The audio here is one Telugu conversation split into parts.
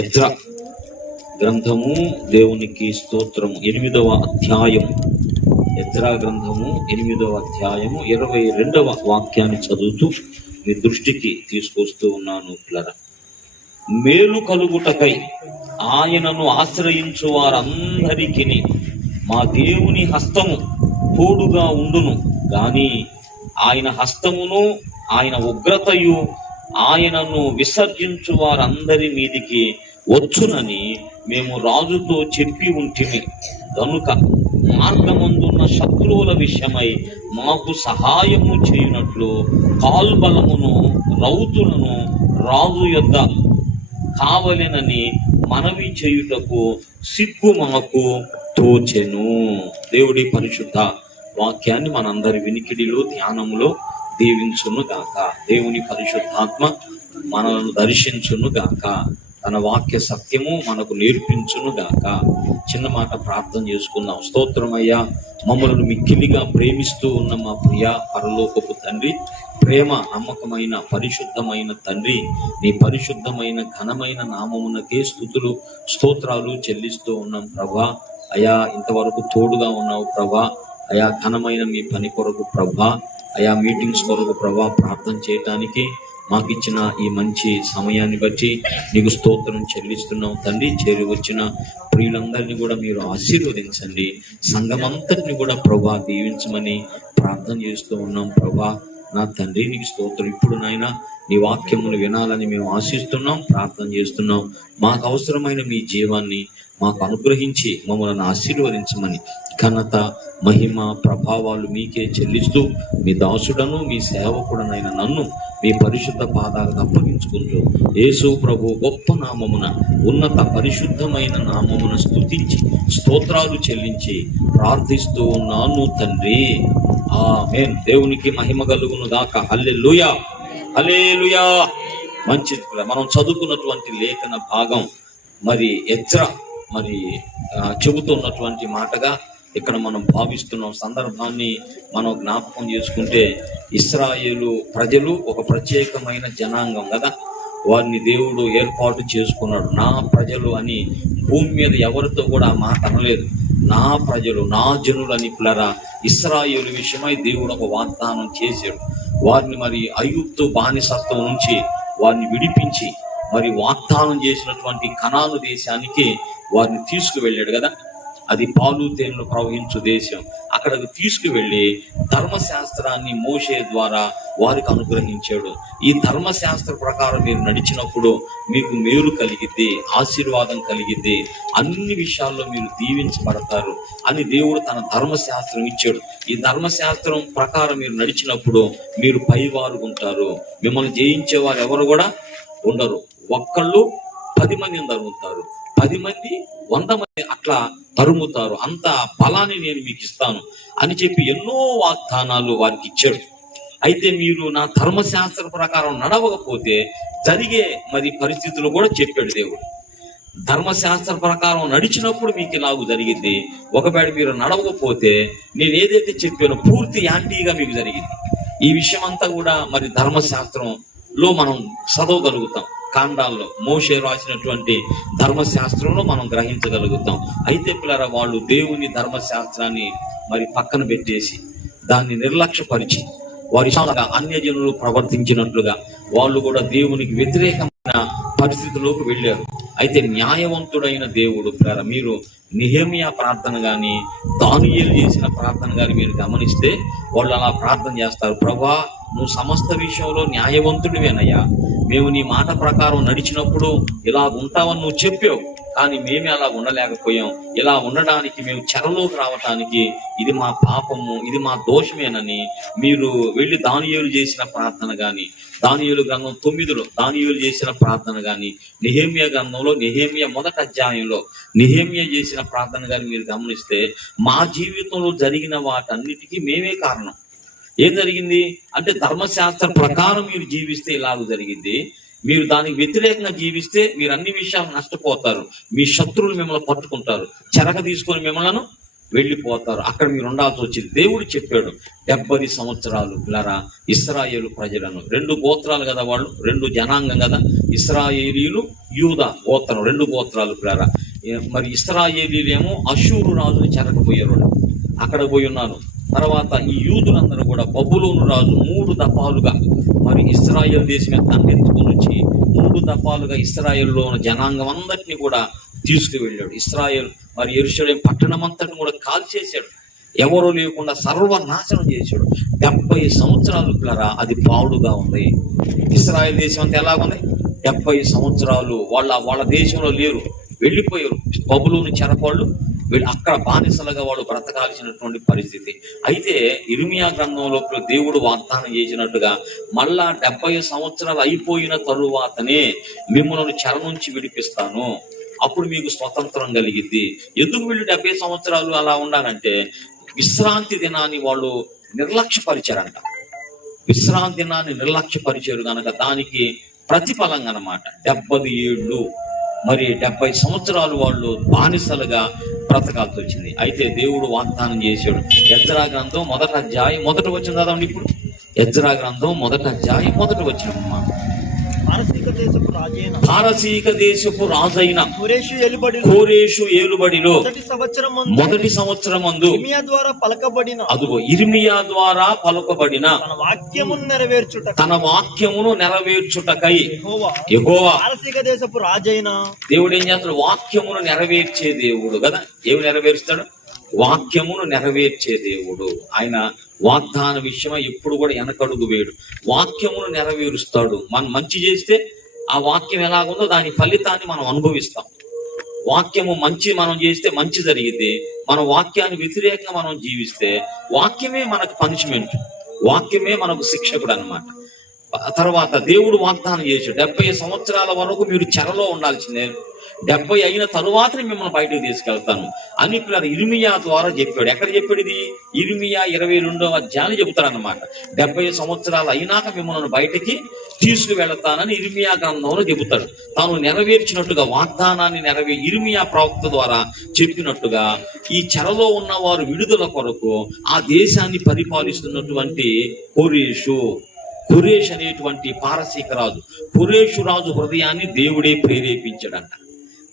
ఎజ్రా గ్రంథము దేవునికి స్తోత్రము 8వ అధ్యాయము. ఎజ్రా గ్రంథము 8వ అధ్యాయము 22వ వాక్యాన్ని చదువుతూ మీ దృష్టికి తీసుకొస్తూ ఉన్నాను. పిల్లరా, మేలు కలుగుటకై ఆయనను ఆశ్రయించు వారందరికీ మా దేవుని హస్తము తోడుగా ఉండును గాని ఆయన హస్తమును ఆయన ఉగ్రతయు ఆయనను విసర్జించు వారందరి మీదికి వచ్చునని మేము రాజుతో చెప్పి ఉంటిమి. గనుక మార్గమందున్న శత్రువుల విషయమై మాకు సహాయము చేయునట్లు కాల్బలమును రౌతులను రాజు యొద్ద కావలెనని మనవి చేయుటకు సిగ్గు మాకు తోచెను. దేవుడి పరిశుద్ధ వాక్యాన్ని మనందరి వినికిడిలో ధ్యానములో దీవించును గాక. దేవుని పరిశుద్ధాత్మ మనలను దర్శించును గాక. తన వాక్య సత్యము మనకు నేర్పించును గాక. చిన్న మాట ప్రార్థన చేసుకుందాం. స్తోత్రమయ్యా, మమ్మలను మిక్కిలిగా ప్రేమిస్తూ ఉన్న మా ప్రియ పరలోకపు తండ్రి, ప్రేమ నమ్మకమైన పరిశుద్ధమైన తండ్రి, నీ పరిశుద్ధమైన ఘనమైన నామమునకే స్తుతులు స్తోత్రాలు చెల్లిస్తూ ఉన్నాం ప్రభా. అయా, ఇంతవరకు తోడుగా ఉన్నావు ప్రభా. అయా, ఘనమైన మీ పని కొరకు ప్రభా, అయా మీటింగ్స్ కొరకు ప్రభా, ప్రార్థన చేయటానికి మాకు ఇచ్చిన ఈ మంచి సమయాన్ని బట్టి నీకు స్తోత్రం చెల్లిస్తున్నాం తండ్రి. చేరి వచ్చిన ప్రియులందరినీ కూడా మీరు ఆశీర్వదించండి. సంఘమంతటిని కూడా ప్రభా దీవించమని ప్రార్థన చేస్తూ ఉన్నాం ప్రభా. నా తండ్రి నీకు స్తోత్రం. ఇప్పుడు నాయన నీ వాక్యములు వినాలని మేము ఆశిస్తున్నాం, ప్రార్థన చేస్తున్నాం. మాకు అవసరమైన మీ జీవాన్ని మాకు అనుగ్రహించి మమ్మల్ని ఆశీర్వదించమని ఘనత మహిమ ప్రభావాలు మీకే చెల్లిస్తూ మీ దాసుడను మీ సేవకుడనైన నన్ను మీ పరిశుద్ధ పాదాలకు అప్పగించుకుంటూ యేసు ప్రభు గొప్ప నామమున ఉన్నత పరిశుద్ధమైన నామమున స్తుతించి స్తోత్రాలు చెల్లించి ప్రార్థిస్తూ ఉన్నాను తండ్రి. ఆమేన్. దేవునికి మహిమ కలుగును గాక. హల్లెలూయా, హల్లెలూయా. మంచిది. మనం చదువుకున్నటువంటి లేఖన భాగం మరి ఎజ్రా చెబుతున్నటువంటి మాటగా ఇక్కడ మనం భావిస్తున్నాం. సందర్భాన్ని మనం జ్ఞాపకం చేసుకుంటే, ఇశ్రాయేలు ప్రజలు ఒక ప్రత్యేకమైన జనాంగం కదా. వారిని దేవుడు ఏర్పాటు చేసుకున్నాడు. నా ప్రజలు అని భూమి మీద ఎవరితో కూడా ఆ మాట అనలేదు. నా ప్రజలు, నా జనులు అని. పిల్లరా, ఇశ్రాయేలు విషయమై దేవుడు ఒక వాగ్దానం చేశాడు. వారిని మరి ఐగుప్తు బానిసత్వం నుంచి వారిని విడిపించి మరి వాగ్దానం చేసినటువంటి కనాను దేశానికి వారిని తీసుకువెళ్ళాడు కదా. అది పాలు తేనెలు ప్రవహించు దేశం. అక్కడికి తీసుకువెళ్ళి ధర్మశాస్త్రాన్ని మోషే ద్వారా వారికి అనుగ్రహించాడు. ఈ ధర్మశాస్త్ర ప్రకారం మీరు నడిచినప్పుడు మీకు మేలు కలిగిద్ది, ఆశీర్వాదం కలిగిద్ది, అన్ని విషయాల్లో మీరు దీవించబడతారు అని దేవుడు తన ధర్మశాస్త్రం ఇచ్చాడు. ఈ ధర్మశాస్త్రం ప్రకారం మీరు నడిచినప్పుడు మీరు పైవారు ఉంటారు. మిమ్మల్ని జయించేవారు ఎవరు కూడా ఉండరు. ఒక్కళ్ళు 10 మందిని తరుముతారు, 10 మంది 100 మంది అట్లా తరుముతారు. అంత బలాన్ని నేను మీకు ఇస్తాను అని చెప్పి ఎన్నో వాగ్దానాలు వారికి ఇచ్చాడు. అయితే మీరు నా ధర్మశాస్త్ర ప్రకారం నడవకపోతే జరిగే మరి పరిస్థితులు కూడా చెప్పాడు దేవుడు. ధర్మశాస్త్ర ప్రకారం నడిచినప్పుడు మీకు ఇలాగూ జరిగింది. ఒకవేళ మీరు నడవకపోతే నేను ఏదైతే చెప్పానో పూర్తి యాంటీగా మీకు జరిగింది. ఈ విషయం అంతా కూడా మరి ధర్మశాస్త్రంలో మనం చదవగలుగుతాం. కాండాల్లో మోషే రాసినటువంటి ధర్మశాస్త్రంలో మనం గ్రహించగలుగుతాం. అయితే పిల్లరా, వాళ్ళు దేవుని ధర్మశాస్త్రాన్ని మరి పక్కన పెట్టేసి దాన్ని నిర్లక్ష్యపరిచి వారి అన్యజనులు ప్రవర్తించినట్లుగా వాళ్ళు కూడా దేవునికి వ్యతిరేకమైన పరిస్థితుల్లోకి వెళ్ళారు. అయితే న్యాయవంతుడైన దేవుడు పిల్లరా, మీరు నెహెమ్యా ప్రార్థన కానీ దానియేలు చేసిన ప్రార్థన కానీ మీరు గమనిస్తే వాళ్ళు అలా ప్రార్థన చేస్తారు. ప్రభా, నువ్వు సమస్త విషయంలో న్యాయవంతుడివేనయ్యా. మేము నీ మాట ప్రకారం నడిచినప్పుడు ఇలా ఉంటావని నువ్వు చెప్పావు, కానీ మేమే అలా ఉండలేకపోయాం. ఇలా ఉండడానికి మేము చెరలోకి రావటానికి ఇది మా పాపము, ఇది మా దోషమేనని మీరు వెళ్ళి దానియేలు చేసిన ప్రార్థన కానీ, దానియేలు గ్రంథం 9లో దానియేలు చేసిన ప్రార్థన కానీ, నెహెమ్యా గ్రంథంలో నెహెమ్యా 1వ అధ్యాయంలో నెహెమ్యా చేసిన ప్రార్థన కానీ మీరు గమనిస్తే మా జీవితంలో జరిగిన వాటన్నిటికీ మేమే కారణం. ఏం జరిగింది అంటే, ధర్మశాస్త్ర ప్రకారం మీరు జీవిస్తే ఇలాగ జరిగింది, మీరు దానికి వ్యతిరేకంగా జీవిస్తే మీరు అన్ని విషయాలు నష్టపోతారు. మీ శత్రువులు మిమ్మల్ని పట్టుకుంటారు, చెరక తీసుకొని మిమ్మల్ని వెళ్ళిపోతారు, అక్కడ మీరు ఉండాల్సి వచ్చింది. దేవుడు చెప్పాడు 70 సంవత్సరాలు పిల్లరా ఇశ్రాయేలు ప్రజలను, 2 గోత్రాలు కదా వాళ్ళు, 2 జనాంగం కదా, ఇశ్రాయేలీలు యూదా గోత్రం, 2 గోత్రాలు పిల్లరా. మరి ఇశ్రాయేలీలు ఏమో అషూరు రాజుని చెరకపోయారు, అక్కడ పోయి ఉన్నాను. తర్వాత ఈ యూదులందరూ కూడా బబులోను రాజు 3 దఫాలుగా మరి ఇశ్రాయేల్ దేశం యొక్క అంగెత్తుకొని వచ్చి 3 దఫాలుగా ఇశ్రాయేల్లో ఉన్న జనాంగం అందరినీ కూడా తీసుకువెళ్ళాడు. ఇశ్రాయేల్ మరి యెరూషలేము పట్టణం అంతటిని కూడా కాల్చేశాడు, ఎవరూ లేకుండా సర్వనాశనం చేశాడు. 70 సంవత్సరాలు పిల్లరా అది పాడుగా ఉంది. ఇశ్రాయేల్ దేశం అంతా ఎలాగుంది? 70 సంవత్సరాలు వాళ్ళ దేశంలో లేరు, వెళ్ళిపోయారు. బబులోను చెరపాళ్ళు అక్కడ బానిసలుగా వాళ్ళు బ్రతకాల్సినటువంటి పరిస్థితి. అయితే ఇర్మియా గ్రంథంలో దేవుడు వాగ్దానం చేసినట్టుగా మళ్ళా 70 సంవత్సరాలు అయిపోయిన తరువాతనే మిమ్మల్ని చెర నుంచి విడిపిస్తాను, అప్పుడు మీకు స్వతంత్రం కలిగిద్ది. ఎందుకు వీళ్ళు 70 సంవత్సరాలు అలా ఉండాలంటే విశ్రాంతి దినాన్ని వాళ్ళు నిర్లక్ష్యపరిచారంట. విశ్రాంతి దినాన్ని నిర్లక్ష్యపరిచారు కనుక దానికి ప్రతిఫలంగా అన్నమాట 70 ఏళ్ళు మరి 70 సంవత్సరాలు వాళ్ళు బానిసలుగా బ్రతకాల్సి వచ్చింది. అయితే దేవుడు వాగ్దానం చేశాడు. ఎజ్రా గ్రంథం 1వ అధ్యాయం 1వ వచనం చదవండి. ఇప్పుడు ఎజ్రా గ్రంథం 1వ అధ్యాయం 1వ వచనం. పారసీక దేశపు రాజైన కోరేషు ఏలుబడిలో మొదటి సంవత్సరమందు అదుగో ఇర్మియా ద్వారా పలకబడిన తన వాక్యమును నెరవేర్చుటకై యెహోవా పారసీక దేశపు రాజైన దేవుడు ఏం చేస్తాడు? వాక్యమును నెరవేర్చే దేవుడు కదా. ఏమి నెరవేరుస్తాడు? వాక్యమును నెరవేర్చే దేవుడు. ఆయన వాగ్దాన విషయమై ఎప్పుడు కూడా వెనకడుగు వేయడు, వాక్యమును నెరవేరుస్తాడు. మనం మంచి చేస్తే ఆ వాక్యం ఎలాగుందో దాని ఫలితాన్ని మనం అనుభవిస్తాం. వాక్యము మంచి మనం చేస్తే మంచి జరిగితే, మన వాక్యాన్ని వ్యతిరేకంగా మనం జీవిస్తే వాక్యమే మనకు పనిష్మెంట్, వాక్యమే మనకు శిక్షకుడు అన్నమాట. తర్వాత దేవుడు వాగ్దానం చేశాడు 70 సంవత్సరాల వరకు మీరు చెరలో ఉండాల్సిందే, 70 అయిన తరువాతనే మిమ్మల్ని బయటకు తీసుకెళ్తాను అని పిల్లలు ఇర్మియా ద్వారా చెప్పాడు. ఎక్కడ చెప్పాడు ఇది? ఇర్మియా 22వ అధ్యాయం చెబుతాడనమాట. 70 సంవత్సరాలు అయినాక మిమ్మల్ని బయటికి తీసుకువెళతానని ఇర్మియా గ్రంథంలో చెబుతాడు. తాను నెరవేర్చినట్టుగా వాగ్దానాన్ని ఇర్మియా ప్రవక్త ద్వారా చెప్పినట్టుగా ఈ చెరలో ఉన్న వారు విడుదల కొరకు ఆ దేశాన్ని పరిపాలిస్తున్నటువంటి కొరేషు అనేటువంటి పారసీక రాజు, కొరేషు రాజు హృదయాన్ని దేవుడే ప్రేరేపించాడంట.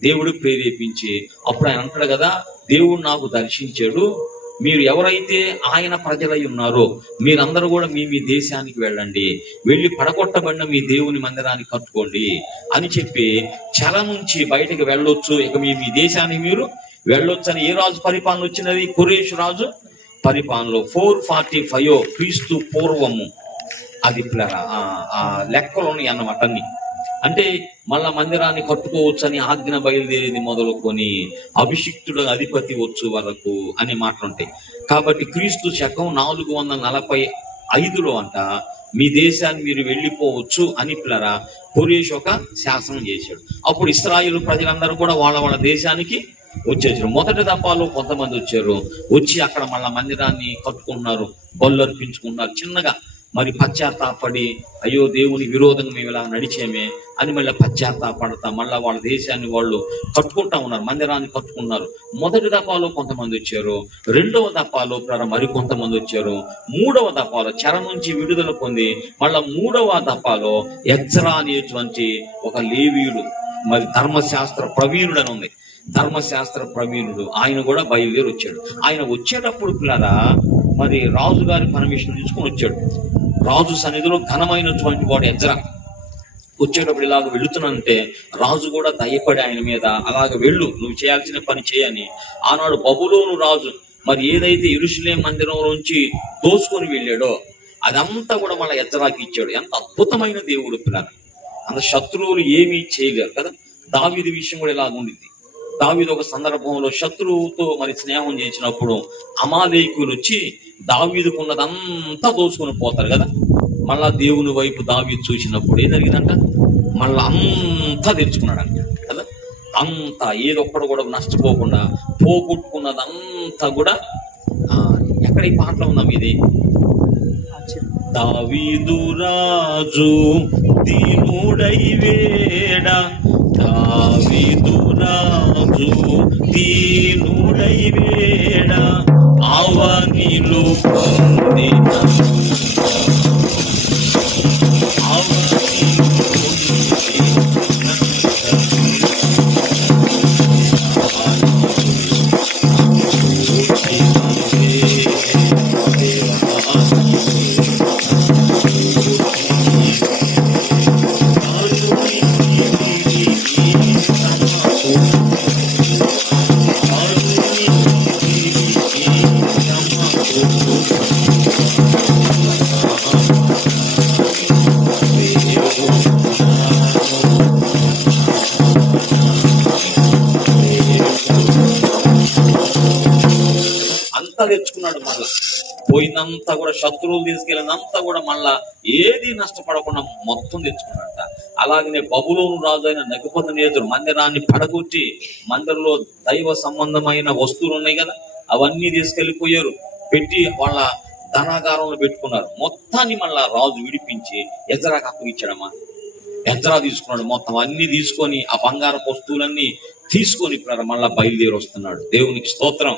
దేవుడు ప్రేరేపించి అప్పుడు ఆయన అంటాడు కదా, దేవుడు నాకు దర్శించాడు, మీరు ఎవరైతే ఆయన ప్రజలై ఉన్నారో మీరందరూ కూడా మీ దేశానికి వెళ్ళండి, వెళ్ళి పడగొట్టబడిన మీ దేవుని మందిరాన్ని కట్టుకోండి అని చెప్పి చెర నుంచి బయటకు వెళ్ళొచ్చు, ఇక మీ దేశానికి మీరు వెళ్ళొచ్చు అని ఏ రాజు పరిపాలన వచ్చినది? కొరేషు రాజు పరిపాలనలో 445 క్రీస్తు పూర్వము. అది ఆ లెక్కలోని అన్నమాట అన్ని. అంటే మళ్ళా మందిరాన్ని కట్టుకోవచ్చు అని ఆజ్ఞ బయలుదేరేది మొదలుకొని అభిషిక్తుడు అధిపతి వచ్చు వరకు అనే మాటలుంటాయి. కాబట్టి క్రీస్తు శకం 445లో అంట మీ దేశాన్ని మీరు వెళ్ళిపోవచ్చు అని పిల్లరా కొరేషు ఒక శాసనం చేశాడు. అప్పుడు ఇశ్రాయేలు ప్రజలందరూ కూడా వాళ్ళ దేశానికి వచ్చేసారు. మొదటి దఫాలో కొంతమంది వచ్చారు, వచ్చి అక్కడ మళ్ళా మందిరాన్ని కట్టుకుంటున్నారు, బళ్ళు అర్పించుకుంటున్నారు. చిన్నగా మరి పశ్చాత్తాపడి అయ్యో దేవుని విరోధంగా మేము ఇలా నడిచేమే అని మళ్ళీ పశ్చాత్తాపడతా మళ్ళీ వాళ్ళ దేశాన్ని వాళ్ళు కట్టుకుంటా ఉన్నారు, మందిరాన్ని కట్టుకున్నారు. మొదటి దఫాలో కొంతమంది వచ్చారు, 2వ దఫాలో మరి కొంతమంది వచ్చారు, 3వ దఫాలో చెర నుంచి విడుదల పొంది మళ్ళా 3వ దఫాలో ఎజ్రా అనేటువంటి ఒక లేవీయుడు, మరి ధర్మశాస్త్ర ప్రవీణుడు అని ఉంది, ధర్మశాస్త్ర ప్రవీణుడు, ఆయన కూడా బయలుదేరి వచ్చాడు. ఆయన వచ్చేటప్పుడు పిల్లరా మరి రాజుగారి పర్మిషన్ తీసుకొని వచ్చాడు. రాజు సన్నిధిలో ఘనమైనటువంటి వాడు ఎజ్రా వచ్చేటప్పుడు ఇలాగ వెళుతున్నానంటే రాజు కూడా దయపడి ఆయన మీద అలాగ వెళ్ళు, నువ్వు చేయాల్సిన పని చేయని. ఆనాడు బబులోను రాజు మరి ఏదైతే యెరూషలేము మందిరంలోంచి దోసుకొని వెళ్ళాడో అదంతా కూడా మళ్ళీ ఎజ్రాకి ఇచ్చాడు. ఎంత అద్భుతమైన దేవుడు పిల్లలు, అంత శత్రువులు ఏమీ చేయలేరు కదా. దావీదు విషయం కూడా ఇలాగ ఉండింది. దావీదు ఒక సందర్భంలో శత్రువుతో మరి స్నేహం చేసినప్పుడు అమాలేకులు వచ్చి దావీదుకున్నదంతా దోచుకొని పోతారు కదా. మళ్ళా దేవుని వైపు దావీదు చూసినప్పుడు ఏం జరిగిందంట? మళ్ళా అంతా తెచ్చుకున్నాడంట కదా. అంతా ఏదొక్కడు కూడా నష్టపోకుండా పోగొట్టుకున్నదంతా కూడా ఎక్కడ ఈ పాటలో ఉందాం ఇది దావీదు రాజు దీనుడై వేడ, దావీదు రాజు దీనుడై వేడ, అవనిలో పొందిన తెచ్చుకున్నాడు. మళ్ళా పోయిందంతా కూడా, శత్రువులు తీసుకెళ్ళినంతా కూడా మళ్ళా ఏది నష్టపడకుండా మొత్తం తెచ్చుకున్నాడట. అలాగనే బబులోను రాజు అయిన నెబుకద్నెజరు మందిరాన్ని పడగొట్టి, మందిరంలో దైవ సంబంధమైన వస్తువులు ఉన్నాయి కదా, అవన్నీ తీసుకెళ్లిపోయారు, పెట్టి వాళ్ళ ధనాగారంలో పెట్టుకున్నారు. మొత్తాన్ని మళ్ళా రాజు విడిపించి ఎజ్రాకు అప్పగిచ్చాడమ్మా. ఎజ్రా తీసుకున్నాడు, మొత్తం అన్ని తీసుకొని ఆ బంగారు వస్తువులన్నీ తీసుకొని మళ్ళా బయలుదేరి వస్తున్నాడు. దేవునికి స్తోత్రం.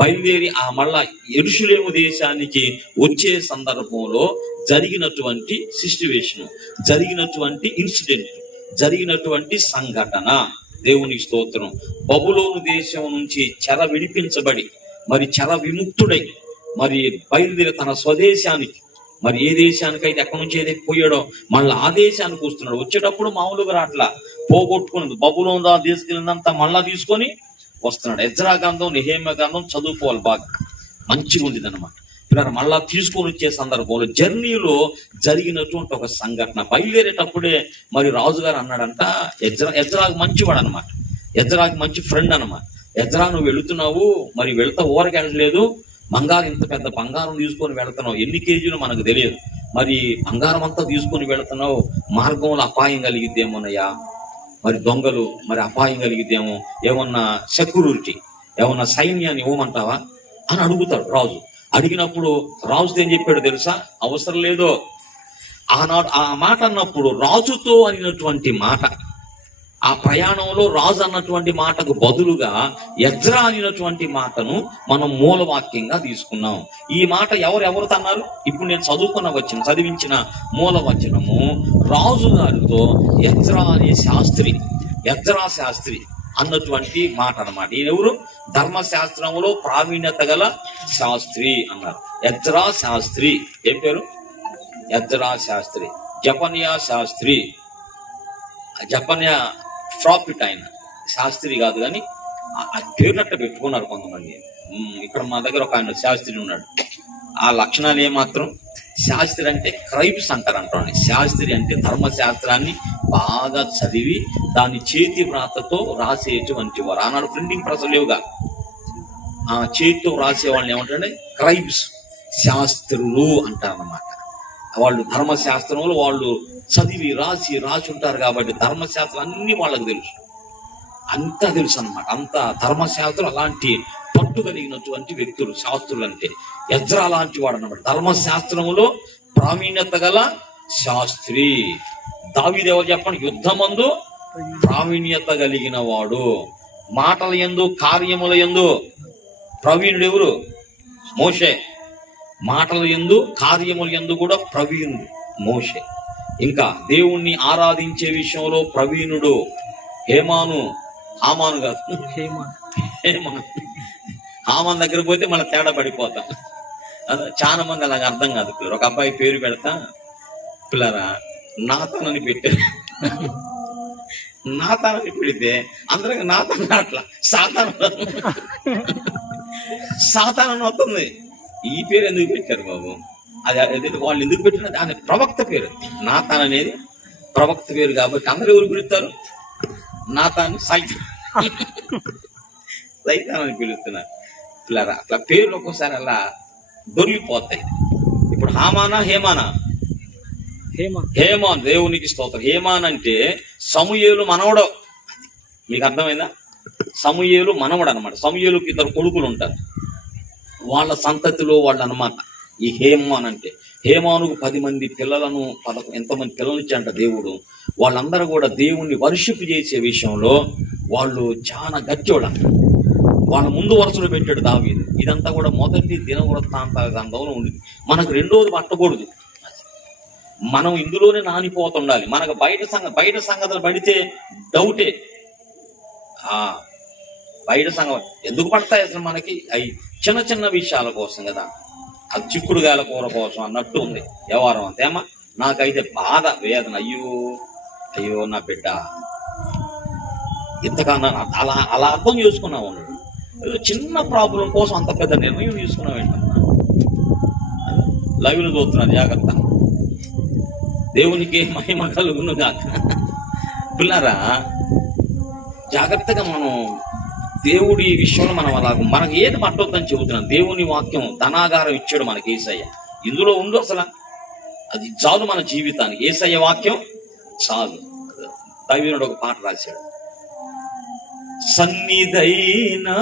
బయలుదేరి ఆ మళ్ళా యెరూషలేము దేశానికి వచ్చే సందర్భంలో జరిగినటువంటి సిచ్యువేషన్, జరిగినటువంటి ఇన్సిడెంట్, జరిగినటువంటి సంఘటన, దేవునికి స్తోత్రం. బబులోను దేశం నుంచి చెర విడిపించబడి, మరి చెర విముక్తుడై, మరి బయలుదేరి తన స్వదేశానికి, మరి ఏ దేశానికైతే ఎక్కడి నుంచి ఏదైతే పోయాడో మళ్ళీ ఆ దేశానికి వస్తున్నాడు. వచ్చేటప్పుడు మామూలుగా రాట్లా, పోగొట్టుకున్నది బబులోను తీసుకెళ్ళినంత మళ్ళా తీసుకొని వస్తున్నాడు. ఎజ్రా గ్రంథం, నెహెమ్యా గ్రంథం చదువుకోవాలి, బాగా మంచిగా ఉండేది అనమాట. ఇలా మళ్ళా తీసుకొని వచ్చే సందర్భంలో జర్నీలో జరిగినటువంటి ఒక సంఘటన. బయలుదేరేటప్పుడే మరి రాజుగారు అన్నాడంట, ఎజ్రాకు మంచివాడు అనమాట, ఎజ్రాకి మంచి ఫ్రెండ్ అనమాట. ఎజ్రా, నువ్వు వెళుతున్నావు, మరి వెళ్తా ఊరకి వెళ్ళలేదు, బంగారం ఇంత పెద్ద బంగారం తీసుకొని వెళుతున్నావు, ఎన్ని కేజీలు మనకు తెలియదు, మరి బంగారం అంతా తీసుకొని వెళుతున్నావు, మార్గంలో అపాయం కలిగిద్దేమోనయ్యా, మరి దొంగలు, మరి అపాయం కలిగిద్దేమో, ఏమన్నా సెక్యూరిటీ, ఏమన్నా సైన్యాన్ని ఇవ్వమంటావా అని అడుగుతాడు రాజు. అడిగినప్పుడు రాజుతో ఏం చెప్పాడు తెలుసా? అవసరం లేదో. ఆనాడు ఆ మాట అన్నప్పుడు రాజుతో అనినటువంటి మాట, ఆ ప్రయాణంలో రాజు అన్నటువంటి మాటకు బదులుగా ఎజ్రా అనినటువంటి మాటను మనం మూలవాక్యంగా తీసుకున్నాం. ఈ మాట ఎవరితో అన్నారు? ఇప్పుడు నేను చదివించిన మూలవచనము రాజు గారితో ఎజ్రా అనే శాస్త్రి, ఎజ్రా శాస్త్రి అన్నటువంటి మాట అన్నమాట. ఈయన ఎవరు? ధర్మశాస్త్రంలో ప్రావీణ్యత గల శాస్త్రి అన్నారు. ఎజ్రా శాస్త్రి. ఏం పేరు? ఎజ్రా శాస్త్రి. జపన్యా శాస్త్రి. జపన్యా ప్రాఫిట్, ఆయన శాస్త్రి కాదు కానీ ఆ పేరునట్టు పెట్టుకున్నారు కొంతమంది. ఇక్కడ మా దగ్గర ఒక ఆయన శాస్త్రి ఉన్నాడు. ఆ లక్షణాలు ఏమాత్రం, శాస్త్రి అంటే క్రైబ్స్ అంటారంటాను. శాస్త్రి అంటే ధర్మశాస్త్రాన్ని బాగా చదివి దాని చేతి వ్రాతతో రాసేటువంటి వారు. ఆనాడు ప్రింటింగ్ ప్రెస్ లేవుగా, ఆ చేతితో రాసే వాళ్ళని ఏమంటారంటే క్రైబ్స్, శాస్త్రులు అంటారన్నమాట. వాళ్ళు ధర్మశాస్త్రంలో వాళ్ళు చదివి రాసి ఉంటారు కాబట్టి ధర్మశాస్త్రం అన్ని వాళ్ళకు తెలుసు, అంతా తెలుసు అన్నమాట. అంత ధర్మశాస్త్రం అలాంటి పట్టు కలిగినటువంటి వ్యక్తులు శాస్త్రులు అంటే. ఎజ్రా లాంటి వాడు అన్నమాట, ధర్మశాస్త్రములో ప్రావీణ్యత గల శాస్త్రి. దావీదు ఎవరు చెప్పండి? యుద్ధమందు ప్రావీణ్యత కలిగిన వాడు, మాటల యందు కార్యముల యందు ప్రవీణుడు. ఎవరు? మోషే. మాటల యందు కార్యముల యందు కూడా ప్రవీణుడు మోషే. ఇంకా దేవుణ్ణి ఆరాధించే విషయంలో ప్రవీణుడు హేమాను. హామాను కాదు, హేమాను. హామాన్ దగ్గర పోతే మళ్ళీ తేడా పడిపోతాం. చాలా మంది అలాగ అర్థం కాదు. ఒక అబ్బాయి పేరు పెడతా, పిల్లరా నాతానని పెట్టారు. నాతానని పెడితే అందరికి నాతాన అట్లా సాతానని వస్తుంది. ఈ పేరు ఎందుకు పెట్టారు బాబు? అది వాళ్ళు ఎందుకు పెట్టిన దాని ప్రవక్త పేరు. నాతాన్ అనేది ప్రవక్త పేరు కాబట్టి అందరూ ఎవరు పిలుస్తారు? నాతాన్, సైతాన్ అని పిలుస్తున్నారు. పిల్లరా అట్లా పేర్లు ఒక్కోసారి అలా దొరికిపోతాయి. ఇప్పుడు హామానా, హేమానా? హేమాన్. దేవునికి స్తోత్రం. హేమాన్ అంటే సమూయేలు మనవడు. మీకు అర్థమైందా? సమూయేలు మనవడు అనమాట. సమూయేలుకి 2 కొడుకులు ఉంటారు, వాళ్ళ సంతతిలో వాళ్ళు అనమాట ఈ హేమాన్ అంటే. హేమానుకు 10 మంది పిల్లలను ఎంతమంది పిల్లలు ఇచ్చారంట దేవుడు. వాళ్ళందరూ కూడా దేవుణ్ణి వర్షిప్ చేసే విషయంలో వాళ్ళు చాలా గట్టివాళ్ళంట. వాళ్ళ ముందు వరుసలో పెట్టాడు దావీదు. ఇదంతా కూడా మొదటి దినవృత్తాంతాల గ్రంథంలో ఉంది. మనకు రెండోది పట్టకూడదు, మనం ఇందులోనే నానిపోతుండాలి. మనకు బయట సంగతులు పడితే డౌటే. బయట సంగతి ఎందుకు పడతాయి అసలు మనకి? అవి చిన్న చిన్న విషయాల కోసం కదా, అది చిక్కుడుగాయల కూర కోసం అన్నట్టు ఉంది వ్యవహారం అంతేమా. నాకైతే బాధ, వేదన, అయ్యో నా బిడ్డ ఇంతకన్నా అలా అర్థం చేసుకున్నావు. చిన్న ప్రాబ్లం కోసం అంత పెద్ద నిర్ణయం తీసుకున్నావు ఏంటన్నా? లైవ్లు చూస్తున్నాను, జాగ్రత్త. దేవునికి మహిమ కలుగును కాక. పిల్లరా, జాగ్రత్తగా మనం దేవుడి విషయంలో మనం మనకు ఏది పట్టొద్దని చెబుతున్నాం. దేవుని వాక్యం ధనాగారం ఇచ్చాడు మనకి యేసయ్య. ఇందులో ఉండు అసలు, అది చాలు మన జీవితానికి. యేసయ్య వాక్యం చాలు. దైవజనుడు ఒక పాట రాశాడు, సన్నిధైనా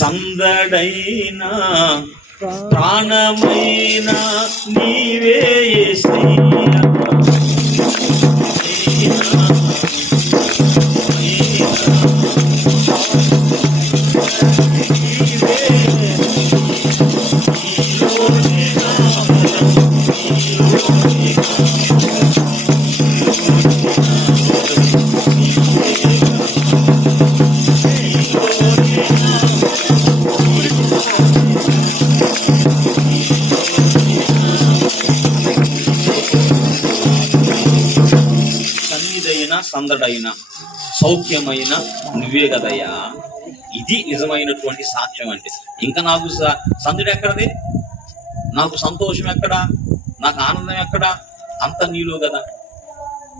సందడైనా ప్రాణమైన నీవే యేసయ్యా. సందడైన సౌఖ్యమైన నువ్వే కదయ్యా. ఇది నిజమైనటువంటి సాక్ష్యం. అంటే ఇంకా నాకు సందడి ఎక్కడది, నాకు సంతోషం ఎక్కడా, నాకు ఆనందం ఎక్కడా, అంత నీలో కదా.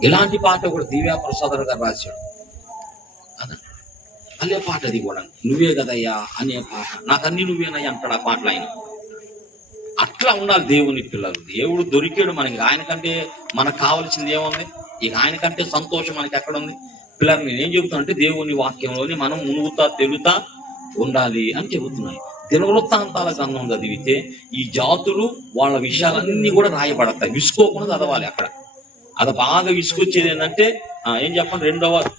ఇలాంటి పాట కూడా దివ్యా ప్రసాద్ గారు రాశాడు. అదే పాట అది కూడా, నువ్వే కదయ్యా అనే పాట. నాకు అన్ని నువ్వేనయ్యా అంటాడు ఆ పాటలు ఆయన. అట్లా ఉండాలి దేవుని పిల్లలు. దేవుడు దొరికాడు మనకి. ఆయనకంటే మనకు కావాల్సింది ఏముంది? ఇక ఆయనకంటే సంతోషం మనకి ఎక్కడ ఉంది? పిల్లలు నేనేం చెబుతానంటే, దేవుని వాక్యంలోని మనం మునుగుతా తెలుతా ఉండాలి అని చెబుతున్నాయి. దినవృత్తాంతాల గ్రంథం చదివితే ఈ జాతులు వాళ్ళ విషయాలన్నీ కూడా రాయబడతాయి. విసుకోకుండా చదవాలి అక్కడ. అది బాగా విసుకొచ్చేది ఏంటంటే, ఏం చెప్పండి,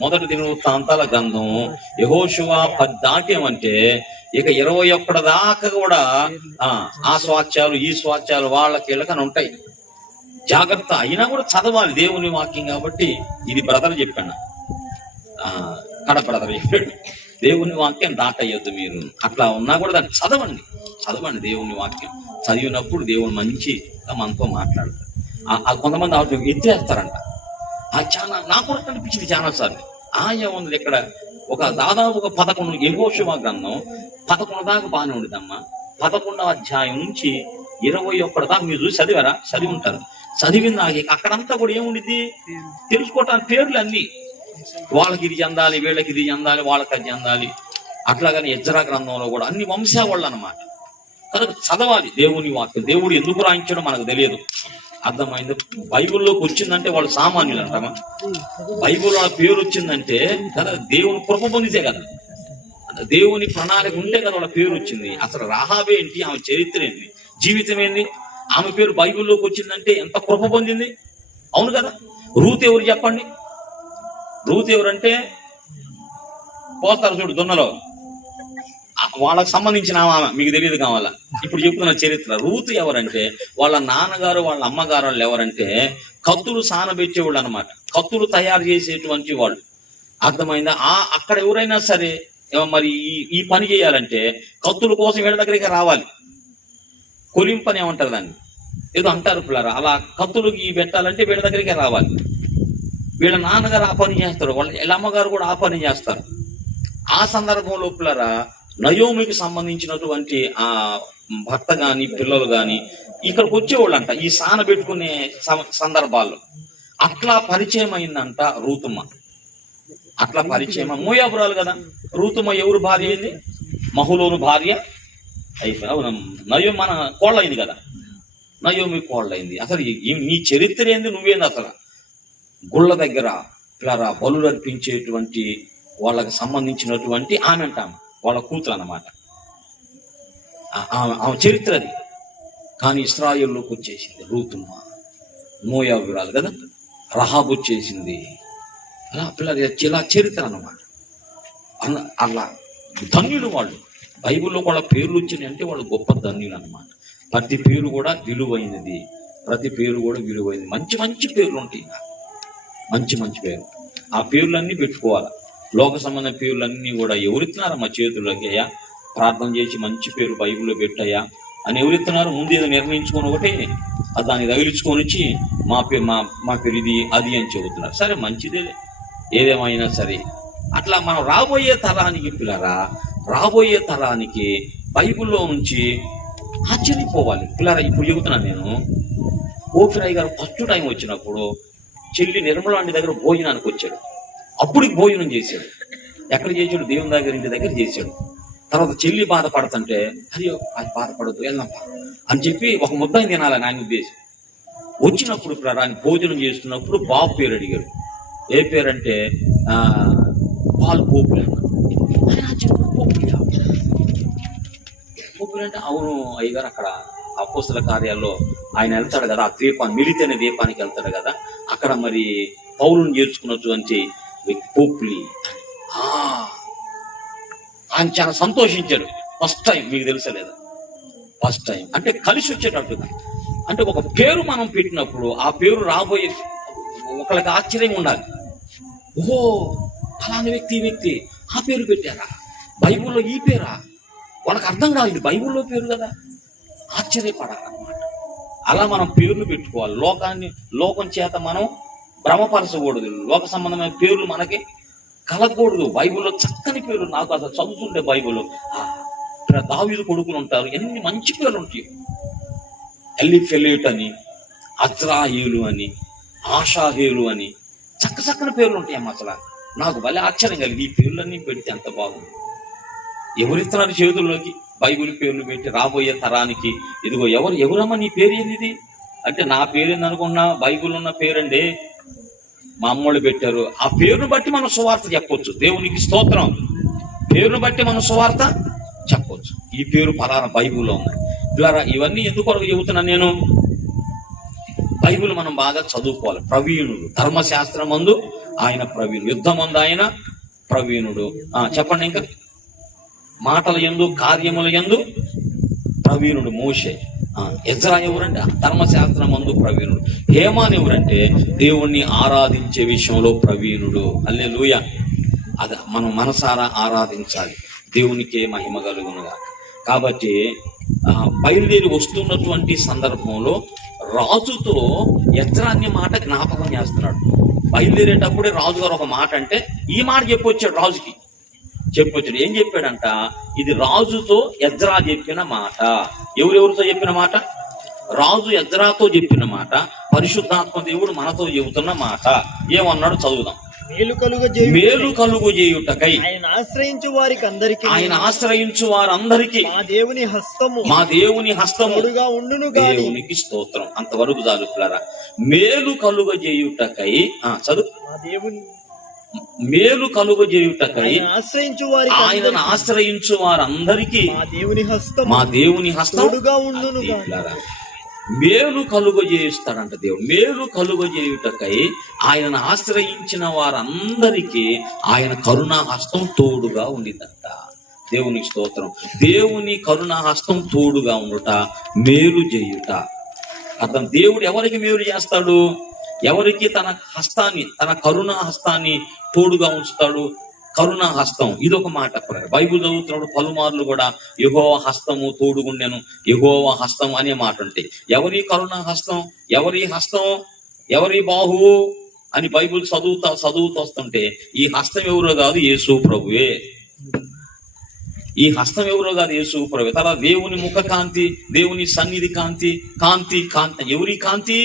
మొదటి దినవృత్తాంతాల గ్రంథం యెహోషువ 10 దాటేమంటే ఇక 21 దాకా కూడా ఆ స్వాస్థ్యాలు ఈ స్వాస్థ్యాలు వాళ్ళకి వీళ్ళకని ఉంటాయి. జాగ్రత్త. అయినా కూడా చదవాలి దేవుని వాక్యం కాబట్టి. ఇది బ్రదర్ చెప్పాను, బ్రదర్ చెప్పాడు, దేవుని వాక్యం దాటయ్యొద్దు మీరు. అట్లా ఉన్నా కూడా దాన్ని చదవండి దేవుని వాక్యం. చదివినప్పుడు దేవుడు మంచిగా మనతో మాట్లాడతారు. కొంతమంది ఎత్తేస్తారంట. చాలా నాకు కూడా కనిపించింది చాలా సార్లు. ఏముంది ఇక్కడ దాదాపు 11 యెహోషువ గ్రంథం 11 దాకా బాగానే ఉండదమ్మా. 11వ అధ్యాయం నుంచి 21 దాకా మీరు చూసి చదివి ఉంటారు. చదివిన అక్కడంతా కూడా ఏముండిద్ది తెలుసుకోవటానికి పేర్లు అన్ని. వాళ్ళకి ఇది చెందాలి, వీళ్ళకి ఇది చెందాలి, వాళ్ళకి అది చెందాలి. అట్లాగని ఎజ్రా గ్రంథంలో కూడా అన్ని వంశావాళ్ళు అన్నమాట. కనుక చదవాలి దేవుని వాక్యం. దేవుడు ఎందుకు రాయించాడో మనకు తెలియదు. అర్థమైంది? బైబిల్లోకి వచ్చిందంటే వాళ్ళు సామాన్యులు అంటామా? బైబిల్ ఆ పేరు వచ్చిందంటే కదా దేవుని కృప పొందితే కదా, దేవుని ప్రణాళిక ఉంటే కదా వాళ్ళ పేరు వచ్చింది. అసలు రాహాబే ఏంటి, ఆమె చరిత్ర ఏంటి, జీవితం ఏంది, ఆమె పేరు బైబిల్లోకి వచ్చిందంటే ఎంత కృప పొందింది. అవును కదా? రూత్ ఎవరు చెప్పండి? రూత్ ఎవరంటే పోతారు చూడు దున్నలో, వాళ్ళకి సంబంధించిన ఆమె. మీకు తెలియదు కావాలా? ఇప్పుడు చెప్తున్న చరిత్ర. రూత్ ఎవరంటే వాళ్ళ నాన్నగారు వాళ్ళ అమ్మగారు వాళ్ళు ఎవరంటే కత్తులు సానబెట్టేవాళ్ళు అనమాట. కత్తులు తయారు చేసేటువంటి వాళ్ళు. అర్థమైందా? అక్కడ ఎవరైనా సరే మరి ఈ పని చేయాలంటే కత్తుల కోసం వీళ్ళ దగ్గరికి రావాలి. కొలింపని ఏమంటారు దాన్ని, ఏదో అంటారు పిల్లరా. అలా కత్తులకి పెట్టాలంటే వీళ్ళ దగ్గరికే రావాలి. వీళ్ళ నాన్నగారు ఆ పని చేస్తారు, వీళ్ళ అమ్మగారు కూడా ఆ పని చేస్తారు. ఆ సందర్భంలో పిల్లరా నయోమికి సంబంధించినటువంటి ఆ భర్త గాని పిల్లలు గాని ఇక్కడికి వచ్చేవాళ్ళు అంట ఈ సాన పెట్టుకునే సందర్భాల్లో. అట్లా పరిచయం అయిందంట రూతుమ్మ. అట్లా పరిచయం. మోయాబురాలు కదా రూతుమ్మ. ఎవరు భార్య అయింది? మహులోను భార్య అయిపోయి నయోమి మన కోళ్ళయింది కదా, నయోమి కోళ్ళయింది. అసలు నీ చరిత్ర ఏంది, నువ్వేంది అసలు? గుళ్ళ దగ్గర పిల్లరా బలులు అర్పించేటువంటి వాళ్ళకి సంబంధించినటువంటి ఆమె అంటాము, వాళ్ళ కూతురు అన్నమాట. ఆమె చరిత్ర అది. కానీ ఇశ్రాయేల్లోకి వచ్చేసింది రూతుమ్మ, మోయాబురాలు కదా, రహాబు వచ్చేసింది. అలా పిల్లలు ఇలా చరిత్ర అన్నమాట. అలా ధన్యులు వాళ్ళు. బైబిల్లో వాళ్ళ పేర్లు వచ్చినాయి అంటే వాళ్ళు గొప్ప ధన్యులు అన్నమాట. ప్రతి పేరు కూడా విలువైనది, ప్రతి పేరు కూడా విలువైనది. మంచి మంచి పేర్లు ఉంటాయి, మంచి మంచి పేరు. ఆ పేర్లన్నీ పెట్టుకోవాలి. లోక సంబంధ పేర్లన్నీ కూడా ఎవరిస్తున్నారా మా చేతుల్లోకి? అయ్యా ప్రార్థన చేసి మంచి పేరు బైబిల్లో పెట్టాయా అని ఎవరిస్తున్నారు? ముందు ఏదో నిర్ణయించుకొని ఒకటే దాన్ని తగిలించుకొని వచ్చి మా పేరు ఇది అది అని చెబుతున్నారు. సరే మంచిదే, ఏదేమైనా సరే. అట్లా మనం రాబోయే తరానికి పిల్లరా, రాబోయే తరానికి బైబిల్లో నుంచి ఆశ్చర్యపోవాలి పిల్లరా. ఇప్పుడు చెబుతున్నాను నేను. ఓఫిరాయ్ గారు ఫస్ట్ టైం వచ్చినప్పుడు చెల్లి నిర్మలాంటి దగ్గర భోజనానికి వచ్చాడు. అప్పుడు భోజనం చేశాడు. ఎక్కడ చేశాడు? దేవుని దగ్గర, ఇంటి దగ్గర చేశాడు. తర్వాత చెల్లి బాధపడుతుంటే అయ్యో అది బాధపడద్దు వెళ్దాం అని చెప్పి ఒక ముద్దాయి తినాలని ఆయన ఉద్దేశం. వచ్చినప్పుడు పిల్లరా ఆయన భోజనం చేస్తున్నప్పుడు బాబు పేరు అడిగారు. ఏ పేరు అంటే పాలు పోపులు అంటే అవును అయ్యగారు అక్కడ అపోస్తల కార్యాల్లో ఆయన వెళ్తాడు కదా, ఆ ద్వీపాన్ని మిలితి అనే ద్వీపానికి వెళ్తాడు కదా, అక్కడ మరి పౌరుని చేర్చుకున్నట్టు అంటే పోపులి. ఆయన చాలా సంతోషించాడు. ఫస్ట్ టైం, మీకు తెలుసా లేదా? ఫస్ట్ టైం అంటే కలిసి వచ్చేటట్టుగా. అంటే ఒక పేరు మనం పెట్టినప్పుడు ఆ పేరు రాబోయే ఒకళ్ళకి ఆశ్చర్యం ఉండాలి. ఓహో ఫలానా వ్యక్తి ఈ వ్యక్తి ఆ పేరు పెట్టారా, బైబిల్లో ఈ పేరా, వాళ్ళకి అర్థం కాదు ఇది బైబిల్లో పేరు కదా, ఆశ్చర్యపడాలన్నమాట. అలా మనం పేర్లు పెట్టుకోవాలి. లోకం చేత మనం భ్రమపరచకూడదు. లోక సంబంధమైన పేర్లు మనకి కలగకూడదు. బైబిల్లో చక్కని పేర్లు, నాకు అసలు చదువుతుంటే బైబిల్లో దావీదు కొడుకులు ఉంటారు, ఎన్ని మంచి పేర్లు ఉంటాయి. ఎలిఫెలేట్ అని, అజ్రాయేలు అని, ఆషాహేలు అని చక్కని పేర్లు ఉంటాయి అమ్మ. అసలు నాకు భలే ఆశ్చర్యం కలిగి ఈ పేర్లన్నీ పెడితే అంత బాగుంది. ఎవరిస్తున్నారు చేతుల్లోకి బైబిల్ పేర్లు పెట్టి రాబోయే తరానికి? ఇదిగో ఎవరమ్మా నీ పేరు ఏంది అంటే, నా పేరు ఏందనుకున్నా బైబిల్ ఉన్న పేరండి, మా అమ్మోళ్ళు పెట్టారు. ఆ పేరును బట్టి మనం సువార్త చెప్పొచ్చు. దేవునికి స్తోత్రం. పేరును బట్టి మనం సువార్త చెప్పొచ్చు. ఈ పేరు ఫలానా బైబిల్లో ఉన్నాయి పిల్లరా. ఇవన్నీ ఎందుకొరకు చెబుతున్నాను నేను? బైబిల్ మనం బాగా చదువుకోవాలి. ప్రవీణుడు, ధర్మశాస్త్రం మందు ఆయన ప్రవీణుడు, యుద్ధం మందు ఆయన ప్రవీణుడు. చెప్పండి ఇంకా. మాటల యందు కార్యముల యందు ప్రవీణుడు మోషే. ఎజ్రా ఎవరంటే ధర్మశాస్త్రం మందు ప్రవీణుడు. హేమాన్ ఎవరంటే దేవుణ్ణి ఆరాధించే విషయంలో ప్రవీణుడు. హల్లెలూయా. అది మనం మనసారా ఆరాధించాలి. దేవునికే మహిమ కలుగునుగా. కాబట్టి బయలుదేరి వస్తున్నటువంటి సందర్భంలో రాజుతో ఎజ్రాన్ని మాట జ్ఞాపకం చేస్తున్నాడు. బయలుదేరేటప్పుడే రాజుగారు ఒక మాట అంటే ఈ మాట చెప్పొచ్చాడు రాజుకి. చెప్పొచ్చాడు. ఏం చెప్పాడంట? ఇది రాజుతో ఎజ్రా చెప్పిన మాట. ఎవరెవరితో చెప్పిన మాట? రాజు ఎజ్రాతో చెప్పిన మాట. పరిశుద్ధాత్మ దేవుడు మనతో చెబుతున్న మాట. ఏమన్నాడు? చదువుదాం. మేలు కలుగు చేయుటకై ఆయన ఆశ్రయించు వారందరికీ మా దేవుని హస్తము ఉండును. దేవునికి స్తోత్రం. అంతవరకు చాలు పిల్లరా. మేలు కలుగ చేయుటకై చదువు. మేలు కలుగజేయుటకై ఆయనను ఆశ్రయించు వారందరికీ మా దేవుని హస్తం ఉండును. మేలు కలుగజేస్తాడంట దేవుడు. మేలు కలుగజేయుటకై ఆయనను ఆశ్రయించిన వారందరికీ ఆయన కరుణా హస్తం తోడుగా ఉండిదంట. దేవునికి స్తోత్రం. దేవుని కరుణా హస్తం తోడుగా ఉండుట, మేలు చేయుట. అర్థం. దేవుడు ఎవరికి మేలు చేస్తాడు? ఎవరికి తన హస్తాన్ని, తన కరుణా హస్తాన్ని తోడుగా ఉంచుతాడు. కరుణా హస్తం ఇదొక మాట. బైబిల్ చదువుతున్నాడు పలుమార్లు కూడా యెహోవా హస్తము తోడుగుండెను, యెహోవా హస్తం అనే మాట ఉంటాయి. ఎవరి కరుణా హస్తం, ఎవరి హస్తం, ఎవరి బాహువు అని బైబిల్ చదువుతూ వస్తుంటే ఈ హస్తం ఎవరో కాదు, యేసు ప్రభువే. ఈ హస్తం ఎవరో కాదు, యేసు ప్రభువే. తర్వాత దేవుని ముఖ కాంతి, దేవుని సన్నిధి కాంతి. కాంతి కాంతి ఎవరి కాంతి?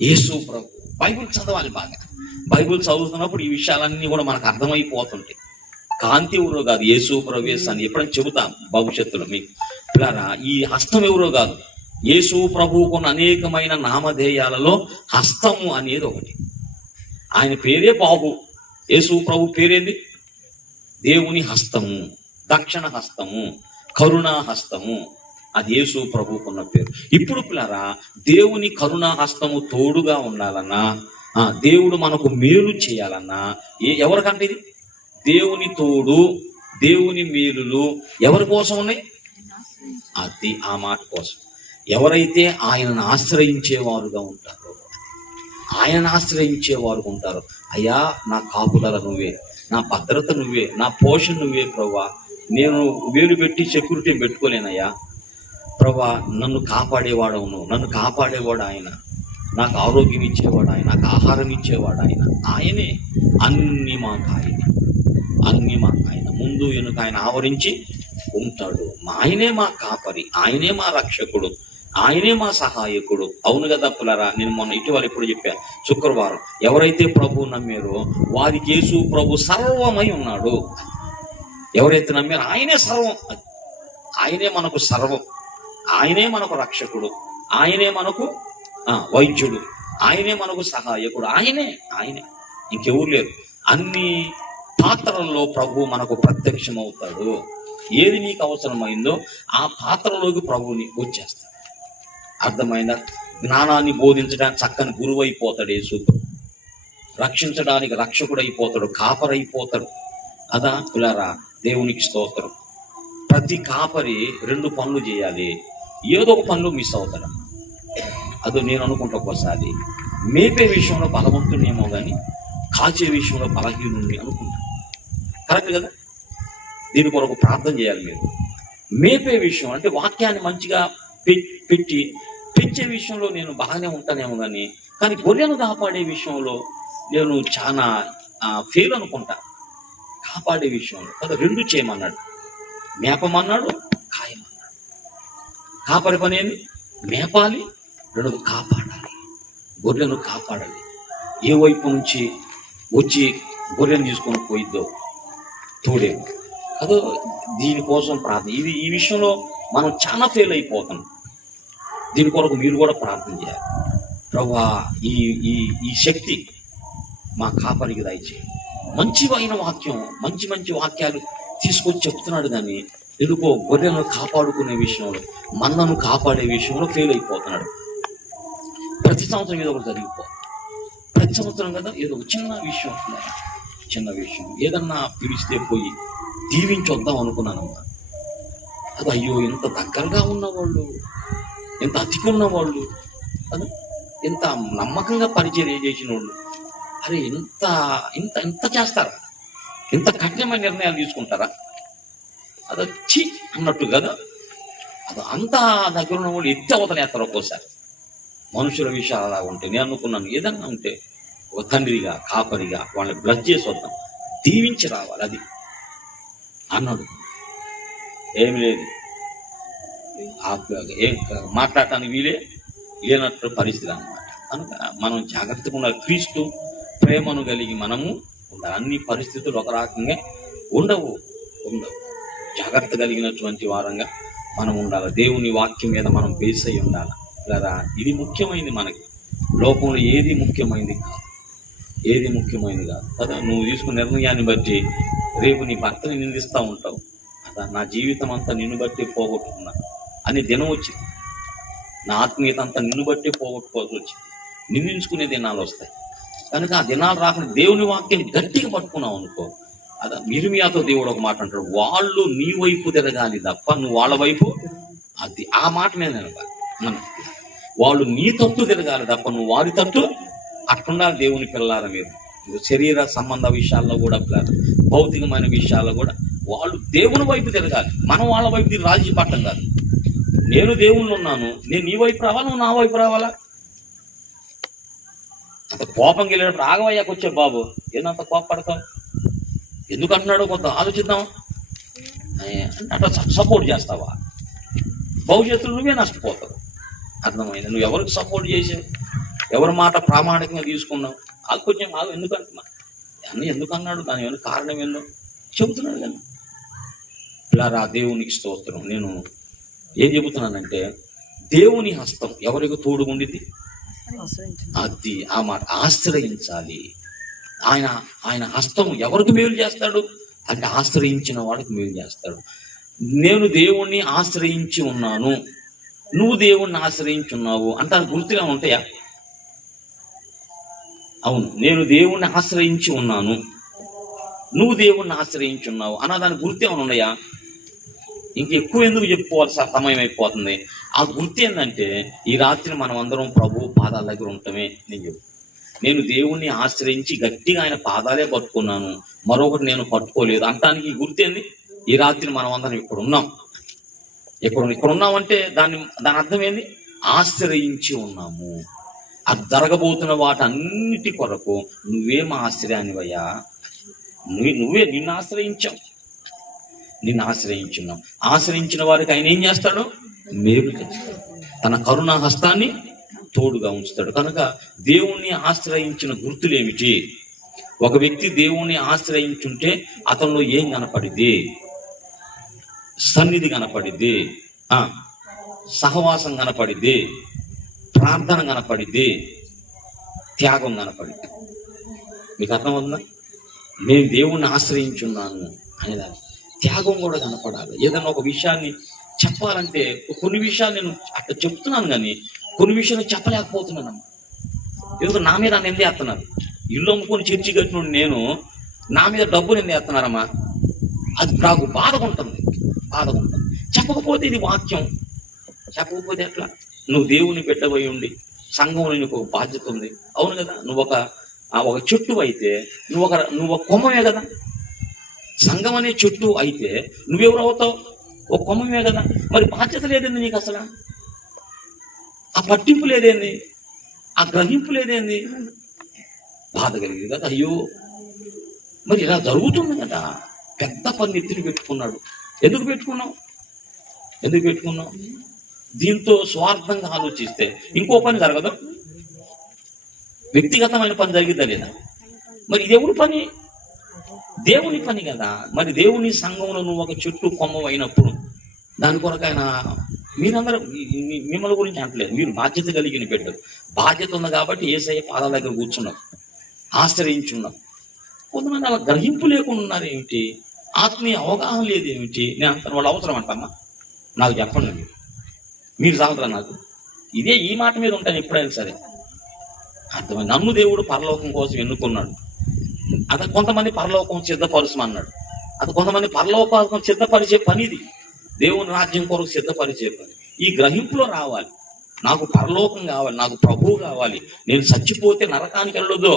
యేసు ప్రభు. బైబిల్ చదవాలి బాగా. బైబిల్ చదువుతున్నప్పుడు ఈ విషయాలన్నీ కూడా మనకు అర్థమైపోతుంటాయి. కాంతి ఎవరో కాదు, యేసు ప్రభువే అని ఎప్పుడైనా చెబుతాం భవిష్యత్తులో మీకు పిల్లరా. ఈ హస్తం ఎవరో కాదు, యేసు ప్రభువుకున్న అనేకమైన నామధేయాలలో హస్తము అనేది ఒకటి. ఆయన పేరే బాహు. యేసు ప్రభు పేరేంది? దేవుని హస్తము, దక్షిణ హస్తము, కరుణా హస్తము. అది యేసు ప్రభువుకున్న పేరు. ఇప్పుడు పిల్లరా, దేవుని కరుణా హస్తము తోడుగా ఉండాలన్నా, దేవుడు మనకు మేలు చేయాలన్నా ఎవరికంటే ఇది దేవుని తోడు, దేవుని మేలులు ఎవరి కోసం ఉన్నాయి? అది ఆ మాట కోసం. ఎవరైతే ఆయనను ఆశ్రయించేవారుగా ఉంటారో, ఆయనను ఆశ్రయించేవారు ఉంటారు. అయ్యా, నా కాపుదల నువ్వే, నా భద్రత నువ్వే, నా పోషణ నువ్వే ప్రభువా. నేను వేలు పెట్టి సెక్యూరిటీ పెట్టుకోలేనయ్యా ప్రభువా, నన్ను కాపాడేవాడు నువ్వు, నన్ను కాపాడేవాడు ఆయన, నాకు ఆరోగ్యం ఇచ్చేవాడు ఆయన, నాకు ఆహారం ఇచ్చేవాడు ఆయన. ఆయనే అన్ని మాకు ఆయనే, అన్ని మాకు ఆయన. ముందు వెనుక ఆయన ఆవరించి ఉంటాడు. ఆయనే మా కాపరి, ఆయనే మా రక్షకుడు, ఆయనే మా సహాయకుడు. అవును కదా పులరా, నేను మొన్న ఇటీవల ఎప్పుడు చెప్పా, శుక్రవారం, ఎవరైతే ప్రభు నమ్మారో వారికి యేసు ప్రభు సర్వమై ఉన్నాడు. ఎవరైతే నమ్మారో ఆయనే సర్వం, ఆయనే మనకు సర్వం, ఆయనే మనకు రక్షకుడు, ఆయనే మనకు వైద్యుడు, ఆయనే మనకు సహాయకుడు, ఆయనే ఇంకెవరు లేరు. అన్ని పాత్రల్లో ప్రభు మనకు ప్రత్యక్షమవుతాడు. ఏది నీకు అవసరమైందో ఆ పాత్రలోకి ప్రభుని వచ్చేస్తాడు. అర్థమైందా? జ్ఞానాన్ని బోధించడానికి చక్కని గురువు అయిపోతాడు యేసు, రక్షించడానికి రక్షకుడు అయిపోతాడు, కాపరైపోతాడు. అదా పిల్లరా, దేవునికి స్తోత్రం. ప్రతి కాపరి 2 పనులు చేయాలి, ఏదో ఒక పనులు మిస్ అవుతాడు. అదో నేను అనుకుంటా, ఒక్కోసారి మేపే విషయంలో బలవంతునేమో కానీ కాచే విషయంలో బలహీనుని అనుకుంటా. కరెక్ట్ కదా? దీని కొరకు ప్రార్థన చేయాలి మీరు. మేపే విషయం అంటే వాక్యాన్ని మంచిగా పెట్టి పెంచే విషయంలో నేను బాగానే ఉంటానేమో కానీ గొర్రెను కాపాడే విషయంలో నేను చాలా ఫెయిల్ అనుకుంటా. కాపాడే విషయంలో కదా 2 చేయమన్నాడు, మేపమన్నాడు, కాయమన్నాడు. కాపరి పని ఏంది? మేపాలి, 2 కాపాడాలి, గొర్రెను కాపాడాలి. ఏ వైపు నుంచి వచ్చి గొర్రెను తీసుకొని పోయిద్దో తోడే. అదో దీనికోసం ప్రార్థన. ఈ విషయంలో మనం చాలా ఫెయిల్ అయిపోతాం. దీని కొరకు మీరు కూడా ప్రార్థన చేయాలి. ప్రభువా, ఈ శక్తి మా కాపరికి దయచేయి. మంచివైన వాక్యం, మంచి వాక్యాలు తీసుకొచ్చి చెప్తున్నాడు కానీ ఎందుకో గొర్రెలను కాపాడుకునే విషయంలో, మందను కాపాడే విషయంలో ఫెయిల్ అయిపోతున్నాడు. ప్రతి సంవత్సరం ఏదో ఒకటి జరిగిపోతుంది. ప్రతి సంవత్సరం కదా ఏదో ఒక చిన్న విషయం ఏదన్నా పిలిస్తే పోయి దీవించొద్దాం అనుకున్నానమ్మా. అది అయ్యో, ఎంత దగ్గరగా ఉన్నవాళ్ళు, ఎంత అతికున్న వాళ్ళు, అది ఎంత నమ్మకంగా పరిచర్య చేసిన వాళ్ళు, అరే ఇంత చేస్తారా? ఇంత కఠినమైన నిర్ణయాలు తీసుకుంటారా? అది చి అన్నట్టు కదా. అది అంతా దగ్గర ఉన్న వాళ్ళు ఎత్తి అవతలేస్తారు. ఒక్కోసారి మనుషుల విషయాలు అలా ఉంటే నేను అనుకున్నాను, ఏదన్నా ఉంటే ఒక తండ్రిగా, కాపరిగా వాళ్ళని బ్లడ్ చేసి వద్దాం, దీవించి రావాలి. అది అన్నాడు. ఏమి లేదు, ఏం మాట్లాడటానికి వీలే లేనట్టు పరిస్థితి అన్నమాట. కనుక మనం జాగ్రత్తగా ఉండాలి. క్రీస్తు ప్రేమను కలిగి మనము ఉండాలి. అన్ని పరిస్థితులు ఒక రకంగా ఉండవు. జాగ్రత్త కలిగినటువంటి వారంగా మనం ఉండాలి. దేవుని వాక్యం మీద మనం బేస్ అయి ఉండాలి. ఇలా ఇది ముఖ్యమైనది. మనకి లోకంలో ఏది ముఖ్యమైనది కాదు కదా. నువ్వు తీసుకున్న నిర్ణయాన్ని బట్టి రేపు నీ భర్తని నిందిస్తూ ఉంటావు. అదా, నా జీవితం అంతా నిన్ను బట్టి పోగొట్టుకున్నా అని దినం వచ్చింది. నా ఆత్మీయత అంతా నిన్ను బట్టి పోగొట్టుకోవాల్సి వచ్చింది. నిందించుకునే దినాలు వస్తాయి. కనుక ఆ దినాలు రాకుండా దేవుని వాక్యాన్ని గట్టిగా పట్టుకున్నావు అనుకో. అదా, ఇర్మియాతో దేవుడు ఒక మాట అంటాడు, వాళ్ళు నీ వైపు తిరగాలి తప్ప నువ్వు వాళ్ళ వైపు. అది ఆ మాట మీద వాళ్ళు నీ తట్టు తిరగాలి తప్ప నువ్వు వారి తట్టు. అట్లుండాలి దేవుని పిల్లారా మీరు. శరీర సంబంధ విషయాల్లో కూడా, భౌతికమైన విషయాల్లో కూడా వాళ్ళు దేవుని వైపు తిరగాలి. మనం వాళ్ళ వైపు తిరిగి రాజీ పట్టం కాదు. నేను దేవుళ్ళు ఉన్నాను, నేను నీ వైపు రావాలా, నువ్వు నా వైపు రావాలా? అంత కోపం వెళ్ళేటప్పుడు ఆగవయ్యాకు వచ్చే బాబు, ఏదంత కోపపడతావు? ఎందుకు అంటున్నాడో కొంత ఆలోచిద్దాం. అట్లా సపోర్ట్ చేస్తావా? భవిష్యత్తులో నువ్వే నష్టపోతావు. అర్థమైంది? నువ్వు ఎవరికి సపోర్ట్ చేసావు? ఎవరి మాట ప్రామాణికంగా తీసుకున్నావు? అది కొంచెం ఆగు. ఎందుకు అంటున్నా అన్నీ ఎందుకు అన్నాడు? దాని ఏమైనా కారణం ఏందో చెబుతున్నాడు కదా. ఇలా దేవునికి స్తోత్రం. నేను ఏం చెబుతున్నానంటే, దేవుని హస్తం ఎవరికి తోడుగుండిద్ది? అది ఆ మాట ఆశ్రయించాలి. ఆయన హస్తం ఎవరికి మేలు చేస్తాడు అంటే ఆశ్రయించిన వాడికి మేలు చేస్తాడు. నేను దేవుణ్ణి ఆశ్రయించి ఉన్నాను, నువ్వు దేవుణ్ణి ఆశ్రయించి ఉన్నావు అంటే అది గుర్తుగా ఉంటాయా? అవును, నేను దేవుణ్ణి ఆశ్రయించి ఉన్నాను, నువ్వు దేవుణ్ణి ఆశ్రయించి ఉన్నావు అన్నదాని గుర్తు ఏమైనా ఉన్నాయా? ఇంకెక్కువ ఎందుకు చెప్పుకోవాలి, సమయం అయిపోతుంది. ఆ గుర్తు ఏంటంటే ఈ రాత్రి మనం అందరం ప్రభు పాదాల దగ్గర ఉంటామే. నేను దేవుణ్ణి ఆశ్రయించి గట్టిగా ఆయన పాదాలే పట్టుకున్నాను, మరొకటి నేను పట్టుకోలేదు అంటానికి ఈ గుర్తేంది? ఈ రాత్రి మనం అందరం ఇక్కడ ఉన్నాం. ఇక్కడ ఉన్నామంటే దాని అర్థం ఏంది? ఆశ్రయించి ఉన్నాము. అది జరగబోతున్న వాటన్నిటి కొరకు నువ్వేం ఆశ్రయానివయ్యా, నువ్వే నిన్ను ఆశ్రయించున్నాం. ఆశ్రయించిన వారికి ఆయన ఏం చేస్తాడు? మేలు చేస్తాడు, తన కరుణా హస్తాన్ని తోడుగా ఉంచుతాడు. కనుక దేవుణ్ణి ఆశ్రయించిన గుర్తులేమిటి? ఒక వ్యక్తి దేవుణ్ణి ఆశ్రయించుంటే అతనిలో ఏం కనపడిద్ది? సన్నిధి కనపడిద్ది, సహవాసం కనపడిద్ది, ప్రార్థన కనపడిద్ది, త్యాగం కనపడిద్ది. మీకు అర్థమవుతుందా? నేను దేవుణ్ణి ఆశ్రయించున్నాను అనేదాన్ని త్యాగం కూడా కనపడాలి. ఏదైనా ఒక విషయాన్ని చెప్పాలంటే కొన్ని విషయాలు నేను అట్లా చెప్తున్నాను, కానీ కొన్ని విషయాలు చెప్పలేకపోతున్నానమ్మా. ఎందుకు నా మీద నిందే వేస్తున్నారు. ఇల్లు అమ్ముకొని చర్చి కట్టిన నేను నా మీద డబ్బు నిందే వేస్తున్నారమ్మా. అది నాకు బాధకుంటుంది. చెప్పకపోతే ఇది వాక్యం, చెప్పకపోతే ఎట్లా? నువ్వు దేవుని బిడ్డవై ఉండి సంఘంలో నీకు ఒక బాధ్యత ఉంది, అవును కదా? నువ్వు ఒక చెట్టు అయితే నువ్వు ఒక కొమ్మవే కదా. సంఘం అనే చెట్టు అయితే నువ్వెవరు అవుతావు? ఒక కొమ్మవే కదా. మరి బాధ్యత లేదేంది నీకు? అసలు ఆ పట్టింపు లేదేంది? ఆ గ్రహింపు లేదేంది? బాధ కలిగింది కదా. అయ్యో, మరి ఇలా జరుగుతుంది కదా. పెద్ద పని ఎత్తుని పెట్టుకున్నాడు. ఎందుకు పెట్టుకున్నావు? దీంతో స్వార్థంగా ఆలోచిస్తే ఇంకో పని జరగదు. వ్యక్తిగతమైన పని జరిగిద్దా లేదా? మరి ఇది ఎవరి పని? దేవుని పని కదా. మరి దేవుని సంఘంలో నువ్వు ఒక చెట్టు కొమ్మ అయినప్పుడు దాని కొరకైనా మీరందరూ, మిమ్మల్ని గురించి అంటలేదు, మీరు బాధ్యత కలిగిన పెట్టారు. బాధ్యత ఉంది కాబట్టి యేసయ్య పాదాల దగ్గర కూర్చున్నాం, ఆశ్రయించున్నాం. కొంతమంది అలా గ్రహింపు లేకుండా ఉన్నారు. ఏమిటి? ఆత్మీయ అవగాహన లేదు. ఏమిటి? నేను అంటాను వాళ్ళు అవసరం అంటమ్మా, నాకు చెప్పండి, మీరు చాలరా నాకు. ఈ మాట మీద ఉంటాను ఎప్పుడైనా సరే. అర్థమైంది. నన్ను దేవుడు పరలోకం కోసం ఎన్నుకున్నాడు. అతను కొంతమంది పరలోకం సిద్ధపరుచమన్నాడు. అది కొంతమంది పరలోకం సిద్ధపరిచే పనిది, దేవుని రాజ్యం కొరకు సిద్ధపరిచే పని. ఈ గ్రహింపులో రావాలి. నాకు పరలోకం కావాలి, నాకు ప్రభువు కావాలి, నేను చచ్చిపోతే నరకానికి వెళ్ళొద్దు,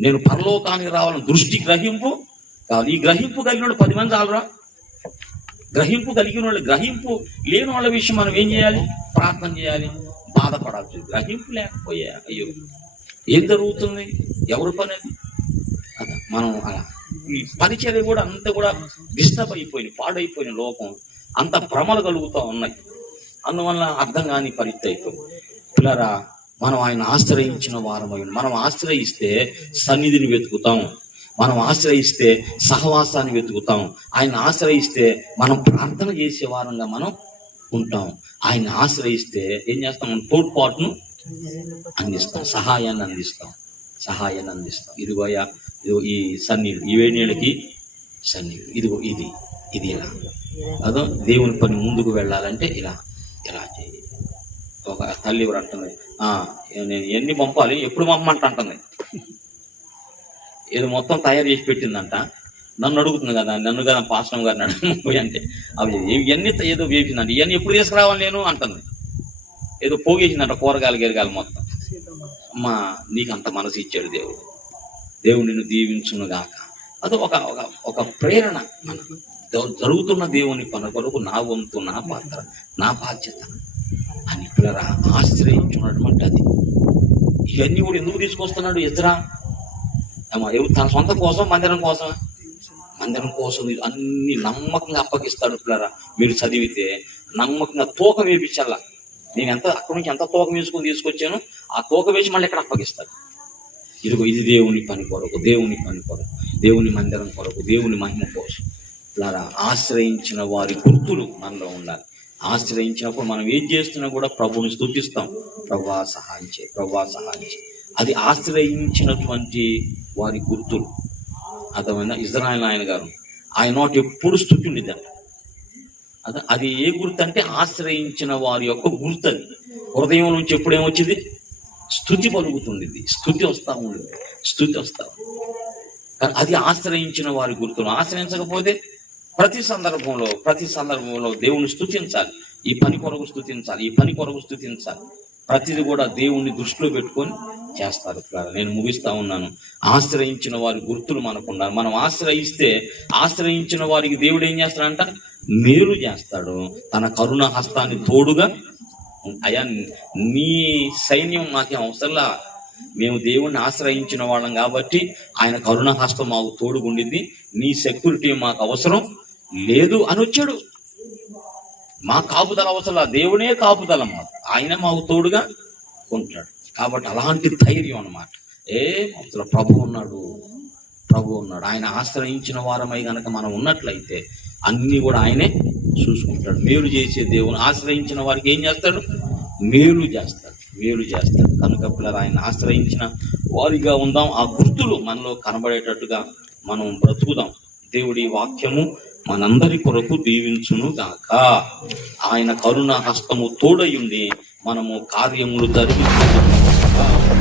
నేను పరలోకానికి రావాలని దృష్టి, గ్రహింపు కావాలి. ఈ గ్రహింపు కలిగిన వాళ్ళు 10 మంది చాలరా? గ్రహింపు కలిగిన వాళ్ళు, గ్రహింపు లేని వాళ్ళ విషయం మనం ఏం చేయాలి? ప్రార్థన చేయాలి, బాధపడాలి. గ్రహింపు లేకపోయా అయ్యో ఏం జరుగుతుంది? ఎవరి పని అది? అదా మనం అలా ఈ పరిచర్య కూడా అంతా కూడా డిస్టర్బ్ అయిపోయింది, పాడైపోయిన లోకం అంత భ్రమలు కలుగుతూ ఉన్నాయి. అందువల్ల అర్థం కాని పరిస్థితి అయిపోయింది. పిల్లరా, మనం ఆయన ఆశ్రయించిన వారమై, మనం ఆశ్రయిస్తే సన్నిధిని వెతుకుతాం, మనం ఆశ్రయిస్తే సహవాసాన్ని వెతుకుతాం, ఆయన ఆశ్రయిస్తే మనం ప్రార్థన చేసే వారంగా మనం ఉంటాం. ఆయన ఆశ్రయిస్తే ఏం చేస్తాం? మనం తోడ్పాటును అందిస్తాం, సహాయాన్ని అందిస్తాం. ఇదిగోయా, ఇదిగో ఈ సన్నీళ్ళు, ఈ వేడి నీళ్ళకి సన్నీళ్ళు, ఇదిగో ఇది ఇలా. అదో దేవుని పని ముందుకు వెళ్ళాలంటే ఇలా చేయి. ఒక తల్లి ఎవరు అంటుంది, నేను ఎన్ని పంపాలి, ఎప్పుడు పంపమంట. ఏదో మొత్తం తయారు చేసి పెట్టిందంట. నన్ను అడుగుతుంది కదా, నన్ను కదా పాస్టర్ గారిని అడుగు అంటే అవి ఇవన్నీ ఏదో వేసిందంట. ఇవన్నీ ఎప్పుడు తీసుకురావాలి నేను అంటుంది. ఏదో పోగేసిందంట కూరగాయలు మొత్తం. అమ్మా, నీకు అంత మనసు ఇచ్చాడు దేవుడు నిన్ను దీవించునుగాక. అది ఒక ప్రేరణ. జరుగుతున్న దేవుని పని కొరకు నా వంతు, నా పాత్ర, నా బాధ్యత అని పిల్లరా ఆశ్రయించున్నటువంటి అది. ఇవన్నీ కూడా ఎందుకు తీసుకొస్తున్నాడు ఎజ్రా? తన సొంత కోసం, మందిరం కోసం అన్ని నమ్మకంగా అప్పగిస్తాడు. పిల్లరా, మీరు చదివితే నమ్మకంగా తూకం వేపించాలా. నేను అక్కడి నుంచి ఎంత తూకం వేసుకొని తీసుకొచ్చాను, ఆ తూకం వేసి మళ్ళీ ఎక్కడ అప్పగిస్తాడు. ఇది దేవుని పని కొరకు, దేవుని మందిరం కొరకు, దేవుని మహిమ కోసం. పిల్లరా, ఆశ్రయించిన వారి గుర్తులు మనలో ఉండాలి. ఆశ్రయించినప్పుడు మనం ఏం చేస్తున్నా కూడా ప్రభువుని స్తుతిస్తాం, ప్రభువా సహాయం చేయి. అది ఆశ్రయించినటువంటి వారి గుర్తులు. అర్థమైందా? ఇజ్రాయేల్ ఆయన గారు, ఆయన నోటి ఎప్పుడు స్తుతి ఉండేదంట. అది ఏ గుర్తు అంటే ఆశ్రయించిన వారి యొక్క గుర్తు. అది హృదయం నుంచి ఎప్పుడేమొచ్చింది? స్తుతి పలుకుతుంది, స్తుతి వస్తా ఉంది, స్తుతి వస్తా ఉంది. కానీ అది ఆశ్రయించిన వారి గుర్తును. ఆశ్రయించకపోతే ప్రతి సందర్భంలో దేవుని స్తుతించాలి. ఈ పని కొరకు స్తుతించాలి, ఈ పని కొరకు స్తుతించాలి. ప్రతిది కూడా దేవుణ్ణి దృష్టిలో పెట్టుకొని చేస్తారు. నేను ముగిస్తా ఉన్నాను. ఆశ్రయించిన వారి గుర్తులు మనకున్నారు. మనం ఆశ్రయించిన వారికి దేవుడు ఏం చేస్తాడంట? మేలు చేస్తాడు. తన కరుణ హస్తాన్ని తోడుగా, అయ్యా నీ సైన్యం మాకేం అవసరంలా, మేము దేవుణ్ణి ఆశ్రయించిన వాళ్ళం కాబట్టి ఆయన కరుణ హస్తం మాకు తోడుగుండింది, నీ సెక్యూరిటీ మాకు అవసరం లేదు అని వచ్చాడు. మా కాపుదల అవసరం, దేవుడే కాపుదల, ఆయన మాకు తోడుగా ఉంటాడు. కాబట్టి అలాంటి ధైర్యం అన్నమాట. అవసరం ప్రభు ఉన్నాడు. ఆయన ఆశ్రయించిన వారమై గనక మనం ఉన్నట్లయితే అన్ని కూడా ఆయనే చూసుకుంటాడు. మేలు చేసే దేవుని ఆశ్రయించిన వారికి ఏం చేస్తాడు? మేలు చేస్తాడు. కనుక పిల్లలు ఆయన ఆశ్రయించిన వారిగా ఉందాం. ఆ గుర్తులు మనలో కనబడేటట్టుగా మనం బ్రతుకుదాం. దేవుడి వాక్యము మనందరి కొరకు దీవించును గాక. ఆయన కరుణ హస్తము తోడయుండి మనము కార్యములు జరిగించును గాక.